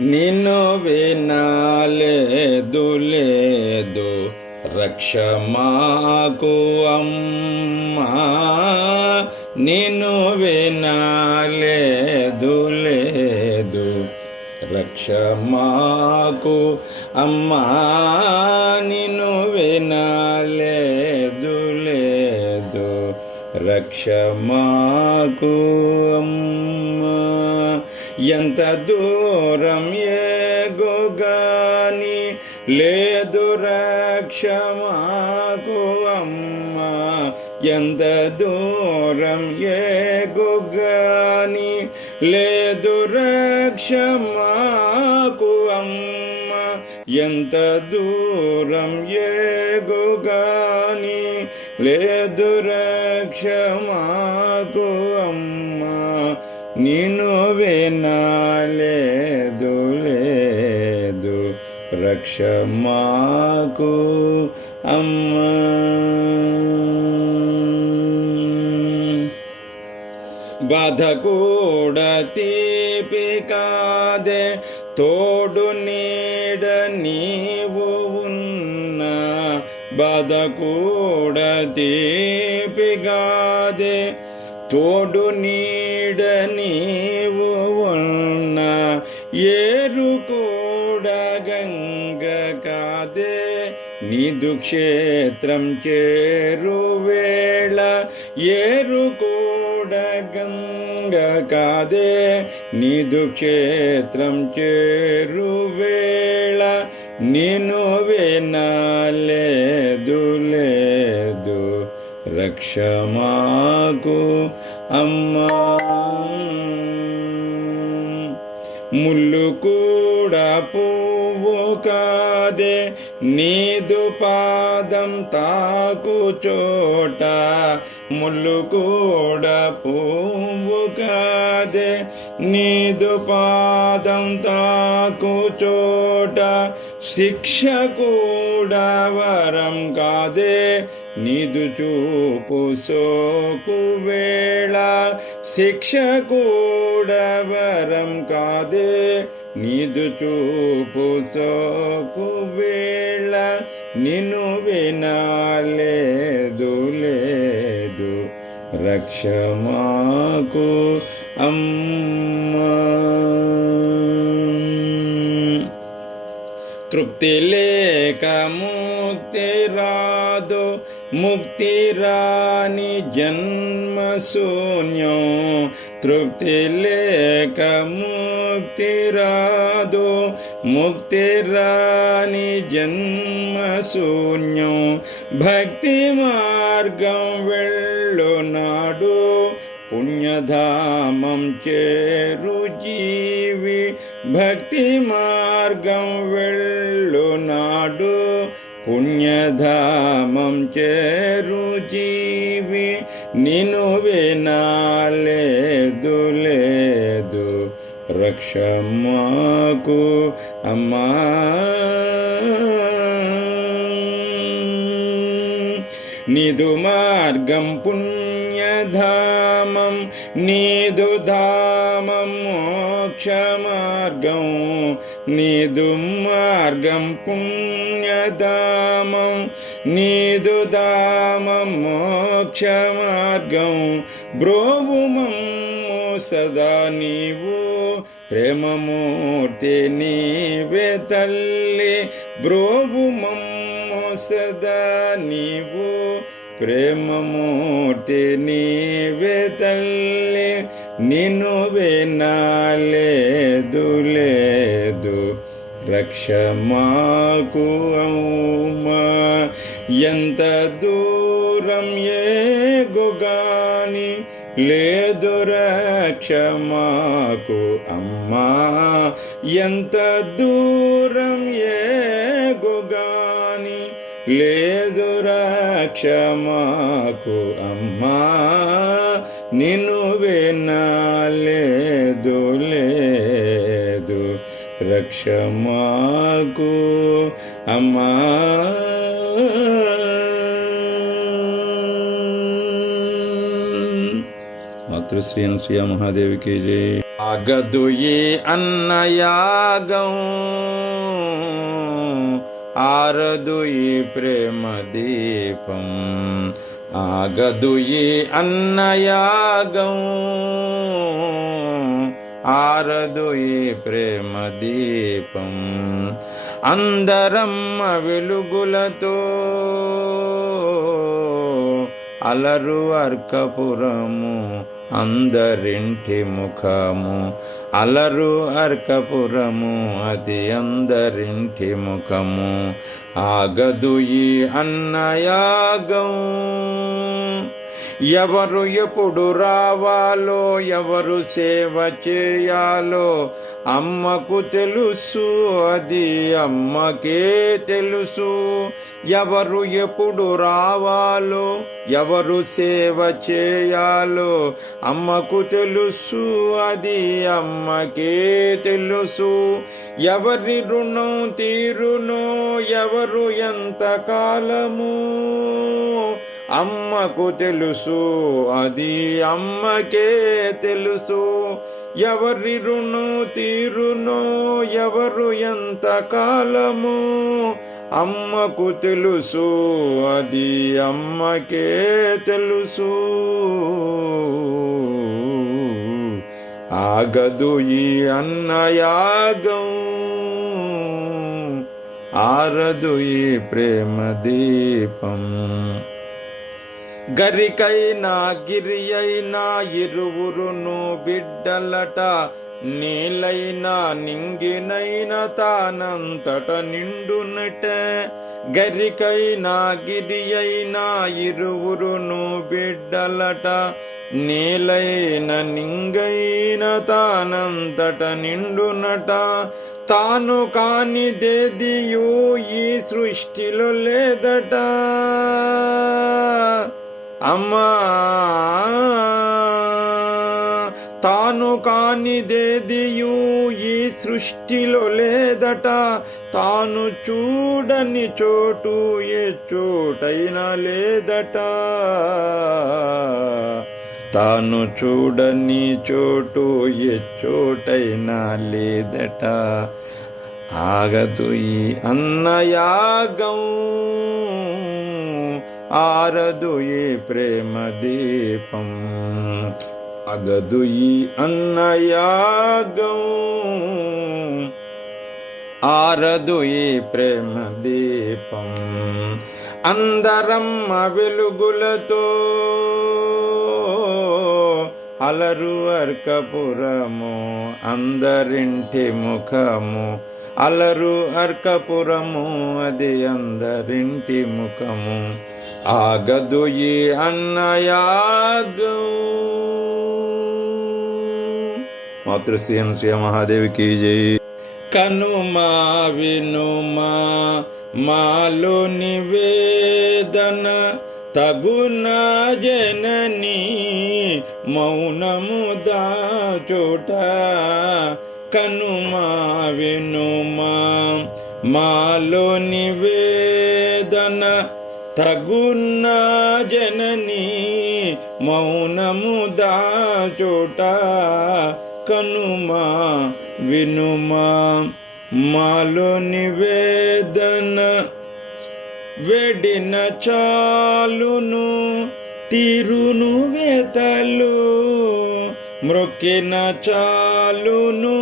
నిన్ను వినలేదు లేదు రక్ష మాకు అమ్మా. నిన్ను వినలేదు లేదు రక్ష మాకు అమ్మా. నిన్ను వినలేదు లేదు రక్ష మాకు అమ్మా. ఎంత దూరం ఏగోగాని లేదు రక్ష మాకు అమ్మ. ఎంత దూరం ఏగోగాని లేదు రక్ష మాకు అమ్మ. ఎంత దూరం ఏగోగాని లేదు రక్ష మాకు నిన్ను వినాలేదు లేదు. రక్ష మాకు అమ్మ. బాధ కూడా తీపి కాదే తోడు నీడ నీవు ఉన్నా. బాధ కూడా తీపి కాదే తోడు నీ క్షేత్రం చేరువేళ వేళ గంగ కాదే నీదు క్షేత్రం చేరు వేళ నేను వినాలేదు లేదు రక్ష మాకు అమ్మా ముళ్ళు కూడా పువ్వు కాదే నీదు పాదం తాకు చోట ముళ్ళు కూడా పువ్వు కాదే. నీదు పాదం తాకు చోట శిక్ష కూడా వరం కాదే. నీదు చూపు సోకు వేళ శిక్ష కూడా చూడవరం కాదే. నీదు చూపు సోకు వేళ నిన్ను వినాలేదు లేదు. రక్ష మాకు అమ్మా. తృప్తి లేక ముక్తి రాదు. ముక్తి రాని జన్మ శూన్యం. తృప్తి లేక ముక్తి రాదు ముక్తి రాని జన్మ శూన్యం భక్తి మార్గం వెళ్ళు నాడు పుణ్యధామం చేరు జీవి భక్తి మార్గం వెళ్ళు నాడు పుణ్యధామం చేరు జీవి నిను వినాలే రక్ష అమ్మా. నిదు మార్గం పుణ్యధామం నీదు ధామం మోక్ష మార్గం నీదు మార్గం పుణ్యధామం నీదు ధామం మోక్ష మార్గం. బ్రోవుమం సదా నీవు ప్రేమమూర్తి నీవే తల్లి బ్రోవుమమ్ము సదా నీవు. ప్రేమమూర్తి నీవే తల్లి నిన్ను వినాలేదు లేదు. రక్ష మాకు అమ్మా ఎంత దూరం ఏ ఏగుగాని లేదు రక్ష మాకు అమ్మా ఎంత దూరం ఏగుగాని లేదు రక్ష మాకు అమ్మా నిన్ను వినలేదు లేదు రక్ష మాకు అమ్మా. మాతృశ్రీ అనసూయ మహాదేవికి జై. అగదు ఈ అన్నయాగం ఆరదు ఈ ప్రేమ దీపం ఆగదు ఈ అన్నయాగం ఆరదు ఈ ప్రేమ దీపం. అందరమ్మ వెలుగులతో అలరు అర్కపురము అందరింటి ముఖము అలరు అర్కపురము అది అందరింటి ముఖము. ఆగదు ఈ అన్నయాగం. ఎవరు ఎప్పుడు రావాలో ఎవరు సేవ చేయాలో అమ్మకు తెలుసు అది అమ్మకే తెలుసు. ఎవరు ఎప్పుడు రావాలో ఎవరు సేవ చేయాలో అమ్మకు తెలుసు అది అమ్మకే తెలుసు. ఎవరి రుణం తీరునో ఎవరు ఎంత కాలము అమ్మకు తెలుసు అది అమ్మకే తెలుసు. ఎవరి రుణు తీరునో ఎవరు ఎంత కాలము అమ్మకు తెలుసు అది అమ్మకే తెలుసు. ఆగదు ఈ అన్నయాగం ఆరదు ఈ ప్రేమ దీపం. గరికైనా గిరి అయినా ఇరువురును బిడ్డలట నీలైనా నింగినైన తానంతట నిండునట. గరికైనా గిరి అయినా ఇరువురును బిడ్డలట నీలైన నింగైన తానంతట నిండునట. తాను కాని దేదియు ఈ సృష్టిలో లేదట. అమ్మా తాను కానిదేదియు ఈ సృష్టిలో లేదట. తాను చూడని చోటు ఏ చోటైనా లేదట. తాను చూడని చోటు ఏ చోటైనా లేదట. ఆగదు ఈ అన్నయాగం. ఆరదు ఈ ప్రేమ దీపం అగదు ఈ అన్నయాగం. ఆరదు ఈ ప్రేమ దీపం అందరమ్మ వెలుగులతో అలరు అర్కపురము అందరింటి ముఖము. అలరు అర్కపురము అది అందరింటి ముఖము. ఆగదు ఈ అన్నయాగం. మాతృశ్రీం శ్రీ మహాదేవికి జై. కనుమా వినుమా మాలో నివేదన తగున జనని మౌనము దాచోట. కనుమా వినుమా మాలో నివేదన తగున్న జనని మౌనము దాచోట కనుమా వినుమా మాలో నివేదన వెడిన చాలును తీరును వేతలు మ్రొక్కిన చాలును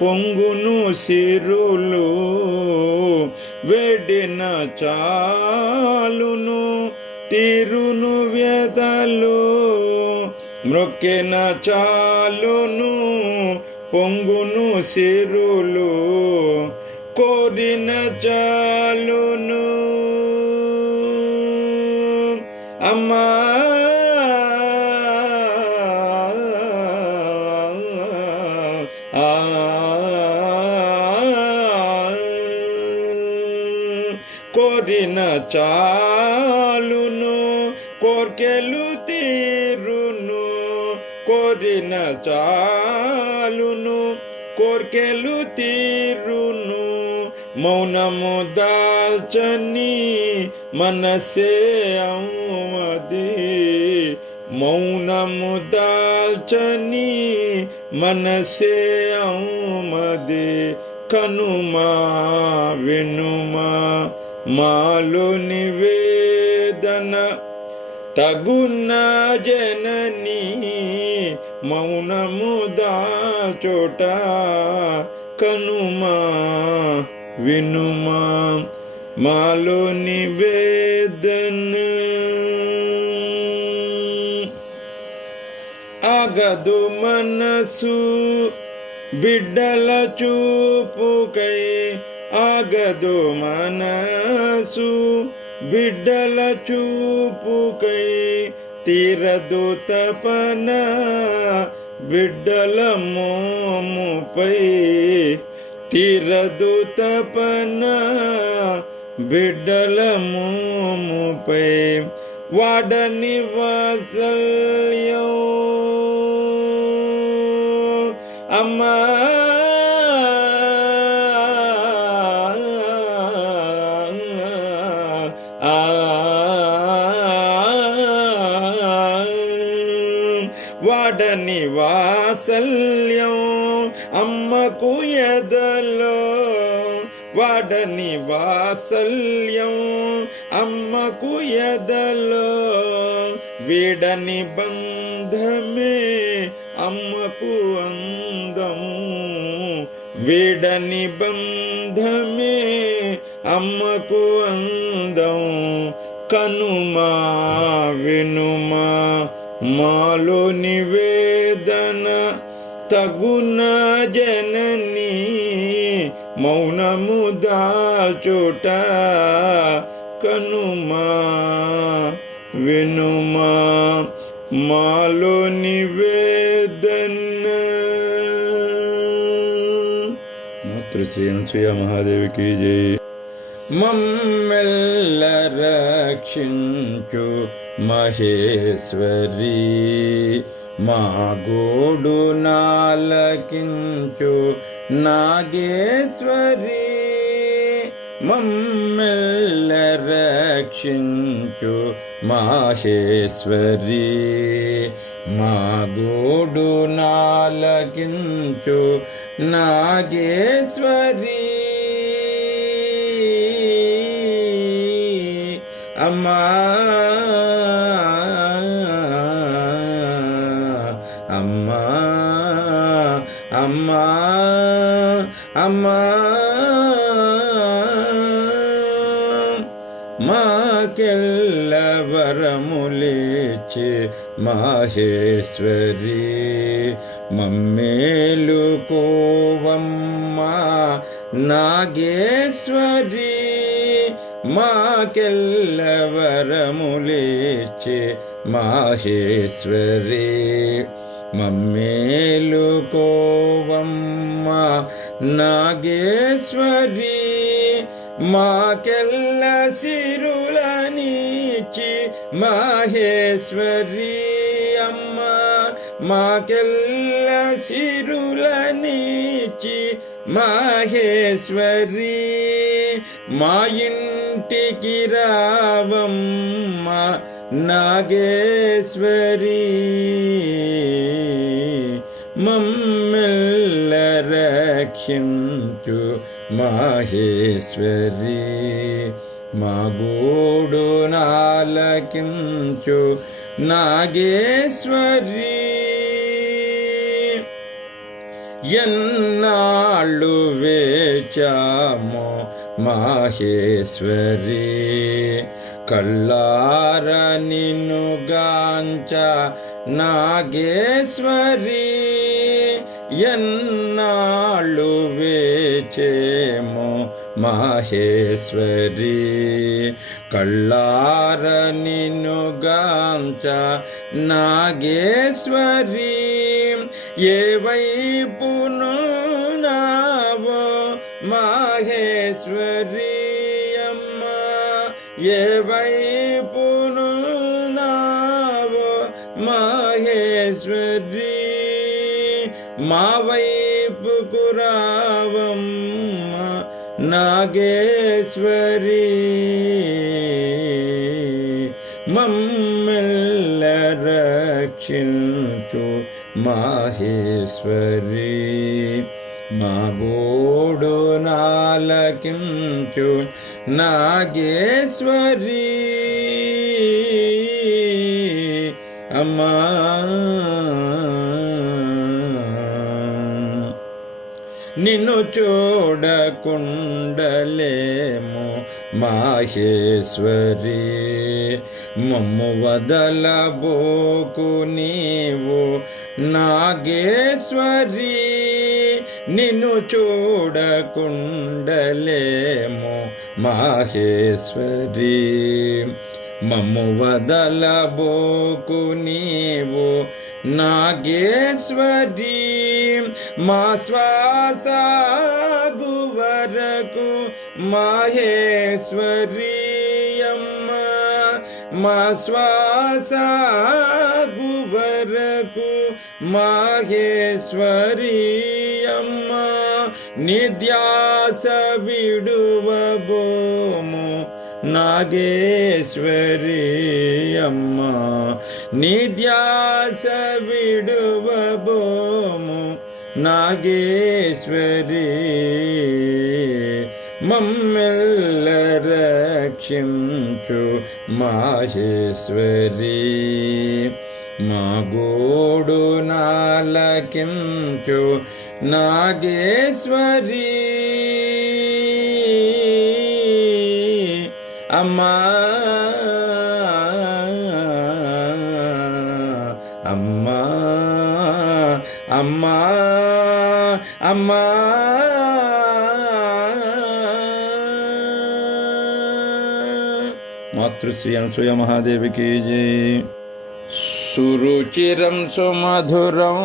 పొంగును సిరులు. వెడిన చాలును తిరును వ్యతలు మృక్కిన చాలును పొంగును సిరులు కోరిన చా చాలును కోర్కెలు తీరును మౌనము దాల్చని మనసే అమ్మది. మౌనము దాల్చని మనసే అవుమదే కనుమా వినుమా మాలోని వేదన తగున్న జననీ మౌనము దాచోట కనుమా వినుమా మాలో నివేదన. అగదు మనసు బిడ్డల చూపుకై ఆగదు మనసు బిడ్డల చూపుకై తీరదు తపన బిడ్డల మోముపై తీరదు తపన బిడ్డల మోముపై వాడని వాసల్యం అమ్మా వాడని వాసల్యం అమ్మకు ఎదలో వీడని బంధమే అమ్మకు అందము. వీడని బంధమే అమ్మకు అందం కనుమా వినుమా మాలో నివేదన తగున జనని మౌనము దాచుట కనుమా. వినుమా మాలో నివేదన. మాతృ శ్రీ అనసూయ మహాదేవికి జై. మమ్మెల్ల రక్షించు మహేశ్వరీ. మా గోడు నాలకించు నాగేశ్వరి మమ్మెల్ల రక్షించు మాహేశ్వరి. మా గోడు నాలకించు నాగేశ్వరి. అమ్మా! అమ్మా అమ్మా అమ్మా. మాకెల్ల వరములేచి మాహేశ్వరి మమ్మేలు కోవమ్మా నాగేశ్వరి మాకెల్ల వరములేచి మాహేశ్వరి మమ్మేలు కోవమ్మ నాగేశ్వరి మాకెల్ల సిరులనిచి మాహేశ్వరి అమ్మ మాకెల్ల సిరులనిచి మాహేశ్వరి. మా ఇంటికి రావమ్మ నాగేశ్వరి. రక్షించు మాహేశ్వరి. మగూడు నాలకించు నాగేశ్వరి. ఎన్నాళ్ళు వేచామో మాహేశ్వరి. కళ్ళార నిన్నుగాంచ నాగేశ్వరీ. ఎన్నాళ్ళు వేచేమో మహేశ్వరి? కళ్ళార నిన్నుగాంచ నాగేశ్వరి. ఏవైపును నావో మహేశ్వరి అమ్మ? ఏవైపును మా వైపుకు రావమ్మ నాగేశ్వరి. మమ్మెల్ల రక్షించు మాహేశ్వరి. మా గోడు నాలకించు నాగేశ్వరి. అమ్మా నిన్ను చూడకుండలేము మాహేశ్వరి. మమ్ము వదలబోకు నీవు నాగేశ్వరి. నిన్ను చూడకుండలేము మాహేశ్వరి. మమ్ము వదలబోకు నీవు నాగేశ్వరి మా శ్వాస వరకు మాహేశ్వరి అమ్మ మా శ్వాస వరకు మాహేశ్వరి అమ్మ నిధ్యాస విడువబోము. నాగేశ్వరి అమ్మ నిధ్యాస విడువబోము నాగేశ్వరి మమ్మెల్ల రక్షించు మాహేశ్వరి మా గోడు నాలకించు నాగేశ్వరీ అమ్మా అమ్మా అమ్మా అమ్మా. మాతృశ్రీ అనసూయ మహాదేవికి జై. సురుచిరం సుమధురం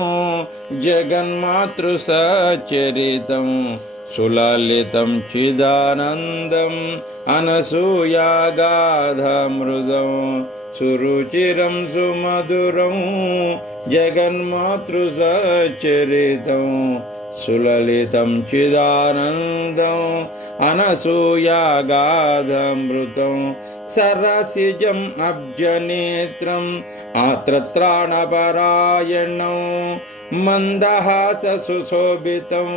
జగన్మాతృ సచరితం సులలితం చిదానందం అనసూయాగాధమృదం సురుచిరం సుమధురం జగన్మాతృ సచరితం సులలితం చిదానందం అనసూయాగాధమృతం సరసిజం అబ్జనేత్రం ఆత్రత్రాణపరాయణం మందహాస సుశోభితం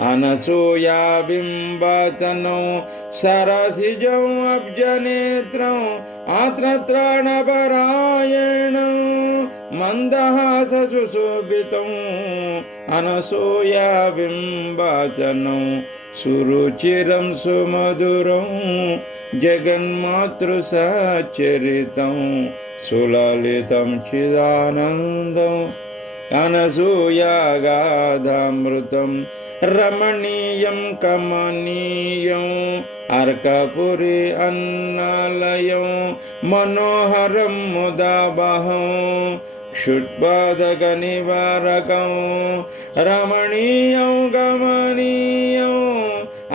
అనసూయా బింబతనం సరసిజం అబ్జనేత్రం ఆత్రత్రాణపరాయణం. మందహాస సుశోభితం అనసూయా బింబచనం సురుచిరం సుమధురం జగన్మాతృ సచరితం సులలితం చిదానందం అనసూయాగాధామృతం రమణీయం కమనీయం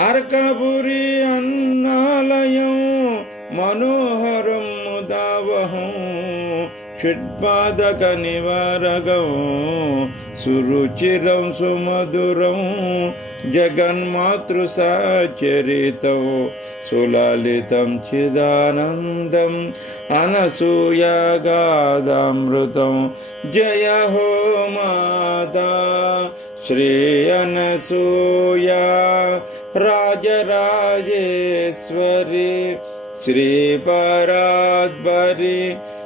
అర్కపురి అన్నాలయం క్షుత్పాదక నివారగం సురుచిరం సుమధురం జగన్మాతృ సాచరితం సులలితం చిదానందం అనసూయగాదామృతం జయ హో మాతా శ్రీ అనసూయ రాజరాజేశ్వరి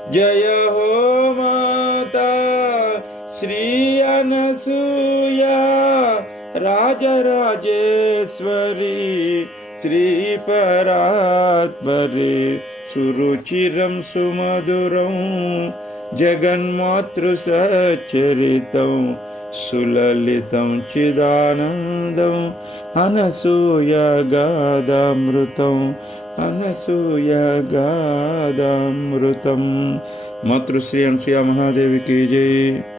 జయ హో మాతా శ్రీ అనసూయ రాజరాజేశ్వరి శ్రీ పరాత్మరి సురుచిరం సుమధురం జగన్మాతృ సచరితం సులలితం చిదానందం అనసూయ గాదామృతం अनसूयगादमृतं मातृश्री अनुस्रिया महादेवी की जय।